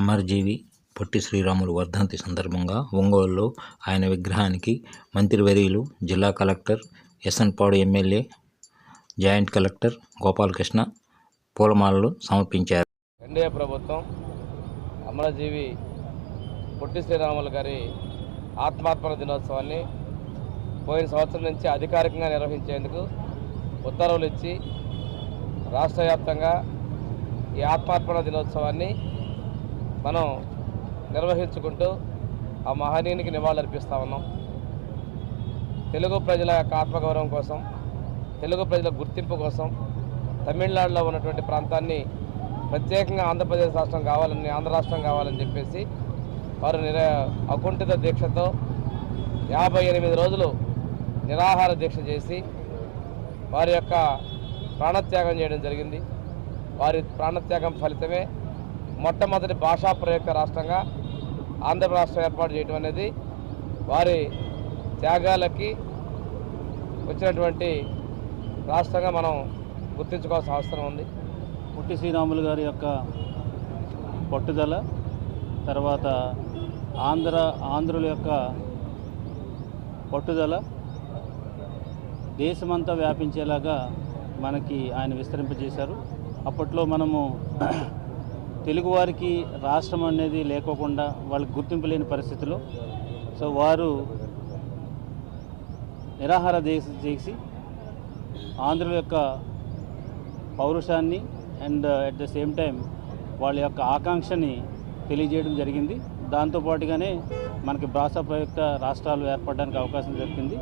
అమరజీవి పొట్టి శ్రీరాములు వర్ధంతి సందర్భంగా ఒంగోలులో ఆయన విగ్రహానికి మంత్రివర్యులు జిల్లా collector ఎస్ఎన్పాడు MLA joint collector Gopalakrishna పూలమాలలు సమర్పించారు. ఎన్డీఏ ప్రభుత్వం అమరజీవి పొట్టి శ్రీరాములు గారి ఆత్మార్పణ దినోత్సవాన్ని పోయిన సంవత్సరం నుంచి అధికారికంగా నిర్వహించేందుకు ఉత్తర్వులు ఇచ్చి రాష్ట్ర వ్యాప్తంగా ఈ ఆత్మార్పణ దినోత్సవాన్ని మనం నిర్వహించుకుంటూ ఆ మహనీయునికి నివాళులర్పిస్తా ఉన్నాం. తెలుగు ప్రజల యొక్క ఆత్మగౌరవం కోసం తెలుగు ప్రజల గుర్తింపు కోసం తమిళనాడులో ఉన్నటువంటి ప్రాంతాన్ని ప్రత్యేకంగా ఆంధ్రప్రదేశ్ రాష్ట్రం కావాలని ఆంధ్ర రాష్ట్రం కావాలని చెప్పేసి వారు నిర అకుంఠిత దీక్షతో యాభై ఎనిమిది రోజులు నిరాహార దీక్ష చేసి వారి యొక్క ప్రాణత్యాగం చేయడం జరిగింది. వారి ప్రాణత్యాగం ఫలితమే మొట్టమొదటి భాషా ప్రయోగ రాష్ట్రంగా ఆంధ్ర రాష్ట్రం ఏర్పాటు చేయడం అనేది వారి త్యాగాలకి వచ్చినటువంటి రాష్ట్రంగా మనం గుర్తించుకోవాల్సిన అవసరం ఉంది. పుట్టి శ్రీరాములు గారి యొక్క పట్టుదల తర్వాత ఆంధ్ర ఆంధ్రుల యొక్క పట్టుదల దేశమంతా వ్యాపించేలాగా మనకి ఆయన విస్తరింపజేశారు. అప్పట్లో మనము తెలుగువారికి రాష్ట్రం అనేది లేకోకుండా వాళ్ళకి గుర్తింపు లేని పరిస్థితిలో సో వారు నిరాహార దీక్ష చేసి ఆంధ్రుల యొక్క పౌరుషాన్ని and at the same time వాళ్ళ యొక్క ఆకాంక్షని తెలియజేయడం జరిగింది. దాంతోపాటుగానే మనకి భాషా ప్రయుక్త రాష్ట్రాలు ఏర్పడడానికి అవకాశం దొరికింది.